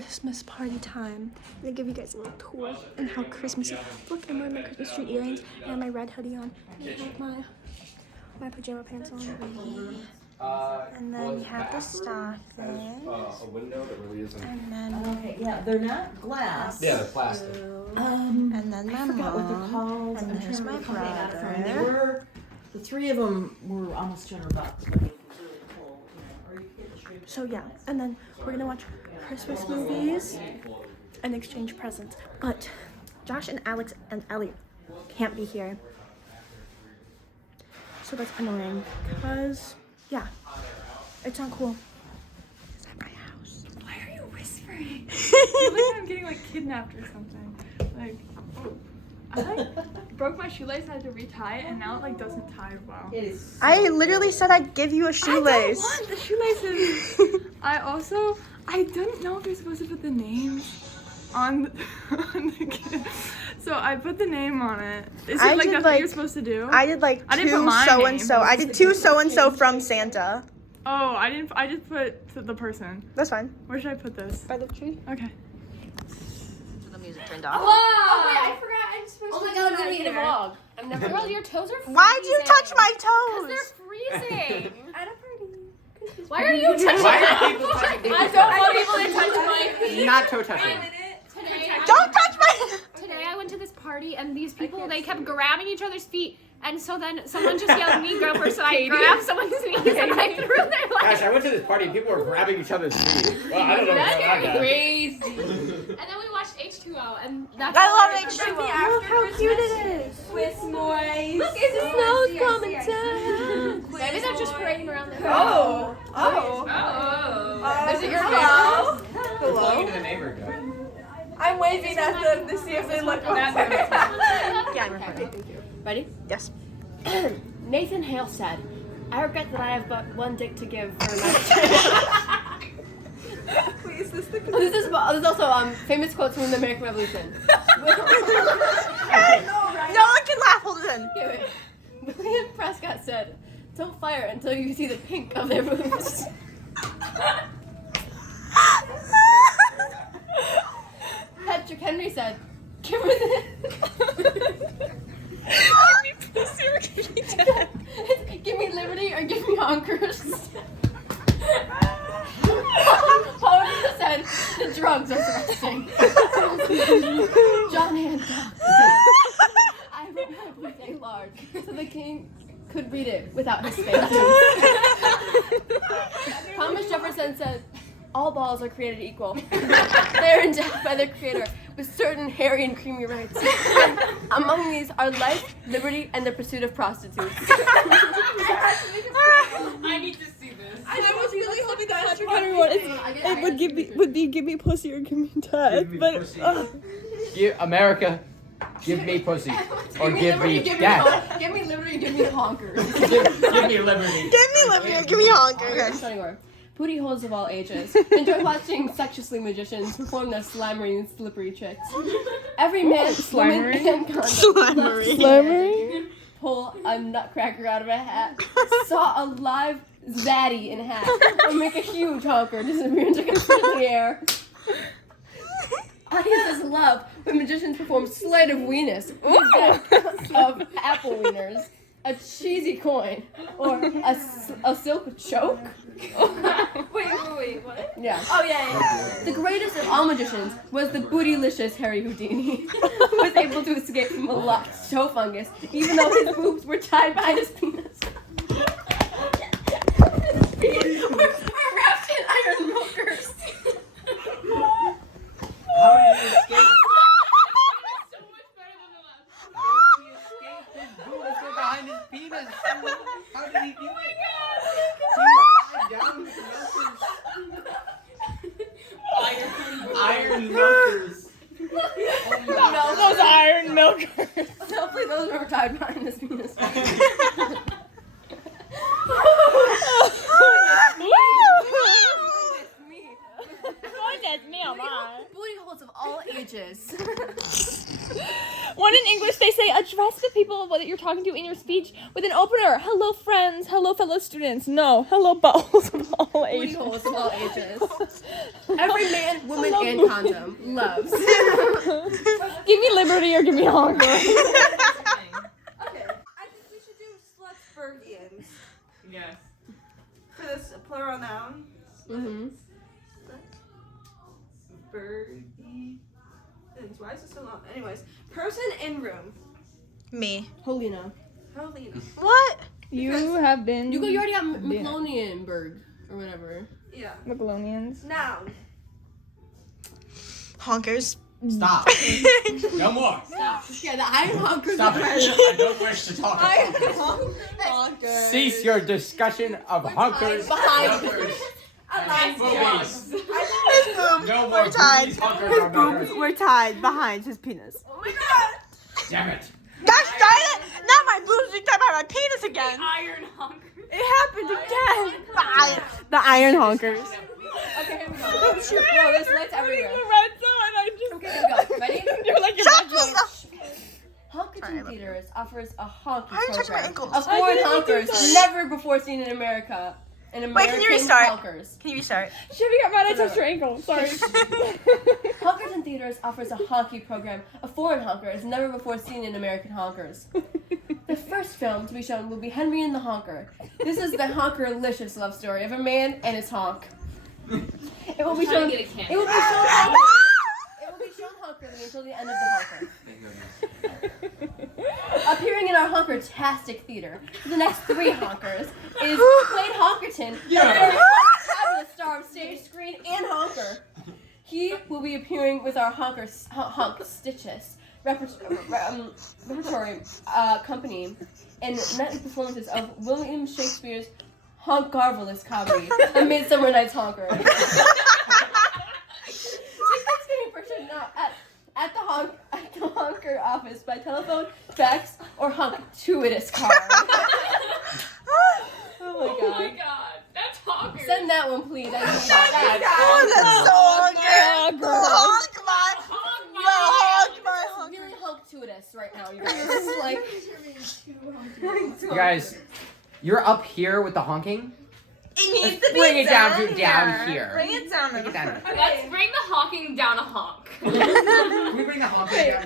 Christmas party time. I'm gonna give you guys a little tour and how Christmassy. Look, I'm wearing my Christmas tree earrings and my red hoodie on. And I have my pajama pants on. And then we have the stocking. A window that really isn't. And then okay, yeah, they're not glass. Yeah, they're plastic. and then my Forgot what they're mom. called. And I'm there's trying to my remember what they got from. They brother. were the three of them were almost $200. But it was really cool, or you could get the tree. So yeah, and then we're gonna watch Christmas movies and exchange presents. But Josh and Alex and Ellie can't be here. So that's annoying because, yeah, it's not cool. It's at my house. Why are you whispering? I feel like I'm getting like kidnapped or something. Like, I like broke my shoelace, I had to retie it, and now it like doesn't tie well. It is. I literally said I'd give you a shoelace. I don't want the shoelaces. I didn't know if you're supposed to put the names on the kid. So I put the name on it. Is it like that's what you're supposed to do? I did like I didn't put two my so and name. so. I did two so and so from Santa. Oh, I didn't. I just put the person. That's fine. Where should I put this? By the tree. Okay. The music turned off. Oh wait, I forgot. I'm supposed Oh to my do god, that nobody in a here. vlog. I'm never. Girl, your toes are freezing. Why'd you touch my Because toes? they're freezing. At a party. Why are you touching Why my are people touching I don't want people to touch my feet. Not toe touching. Today, Don't touch my. Today I went to this party and these people, they kept grabbing each other's feet. And so then someone just yelled, "Me girl," first, so I grabbed someone's knees and I threw their legs. Gosh, I went to this party and people were grabbing each other's feet. Well, I don't know That's about that. crazy. And then we watched H2O and that's I all love remember. H2O. Look how cute it is. With noise. Look, it's the snow's coming down. Maybe they're just parading around there. Oh. Is it your Hello. Belonging to the neighborhood. I'm waving at them to see if they look over. Yeah, I'm recording. Ready? Yes. Nathan Hale said, "I regret that I have but one dick to give for my." Wait, is this the This is also famous quotes from the American Revolution. No one can laugh. Hold it in. Okay, wait. William Prescott said, "Don't fire until you see the pink of their boobs." Patrick Henry said, "Give me Pussy or give me death. give me liberty or give me honkers." Paul Revere said, "The drugs are disgusting." John Hancock said, "I wrote my birthday large so the king could read it without his face." Thomas Jefferson said, "All balls are created equal. They are endowed by their creator with certain hairy and creamy rights. Among these are life, liberty, and the pursuit of prostitutes." I need to see this. I was really hoping that Patrick Henry It would be give me pussy or give me death. Give America, give me pussy. Or give me death. Give me liberty, give me honkers. Give me liberty. Give me liberty or give me honker. Starting over. Booty holes of all ages enjoy watching sexually magicians perform their slimery and slippery tricks. Every man, woman, and condom pull a nutcracker out of a hat, saw a live zaddy in half, or make a huge honker disappear into the air. Audiences love when magicians perform sleight of weenus, of apple wieners, a cheesy coin, or a silk choke. Wait, what? Yeah. Oh, yeah. The greatest of all magicians was the bootylicious Harry Houdini, who was able to escape from a locked toe fungus, even though his boobs were tied behind his penis. We're wrapped in iron milkers. How did he escape? So much better than the last. How did he escape? His boobs were behind his penis. How did he do it? He was tied down with milkers. Iron milkers. No, those iron milkers. Hopefully those were tied behind his penis. Booty holes of all ages. One in English they say a address the people that you're talking to in your speech with an opener. Hello, friends. Hello, fellow students. No. Hello, buttholes of all Booty ages. holes of all ages. Every man, woman, Hello, and booty. condom loves. Give me liberty or give me honker. Okay. I think we should do Slutsburgians. Yes. For this plural noun. Mm-hmm. Birdie. Why is this so long? Anyways, person in room. Me. Holina. Holy. What? You have been. You already got McClonianberg or whatever. Yeah. Macalonians. Noun. Honkers. Stop. No more. Yeah, the iron honkers. Stop it. I don't wish to talk about Honkers. Cease your discussion of honkers. Behind. Honkers. Alive. Boobies. His boob. No more We're tied. boobies, honkers, or honkers. We're tied behind his penis. Oh my god. Damn it. Gosh darn it! Now my boobs are tied by my penis again. Iron honker. It happened again. The iron honkers. Okay, here we go. Whoa, there's lights everywhere. red zone. I just. Okay, here we go. Ready? You're like your Shut red zone. up. Honkerton Theaters offers a honky Why are you touching my program ankles? of foreign honkers never before seen in America. Wait, can you restart? Honkers. Can you restart? Chevy got mad I touched your ankle. Sorry. Honkerton Theaters offers a honky program of foreign honkers never before seen in American honkers. The first film to be shown will be Henry and the Honker. This is the honker-licious love story of a man and his honk. It will be shown. It will be shown. It will be shown honkerly until the end of the honker. Appearing in our honker-tastic theater for the next 3 honkers is Quade Honkerton, a very fabulous star of stage, screen, and honker. He will be appearing with our honk stitches repertory company in nightly performances of William Shakespeare's Honkarvelous comedy, A Midsummer Night's Honker. Tickets can be purchased now at the honker office by telephone, fax, or honk-tuitous card. Oh my god. That's honker. Send that one, please. I need Oh, that's so honker. Honk my. Honk my It's honker. really honk-tuitous right now, you guys. This is like... You guys, you're up here with the honking. It needs Let's to be bring it down down to down here. Bring it down. Bring it down. Let's bring the honking down a honk. Can we bring the honking down?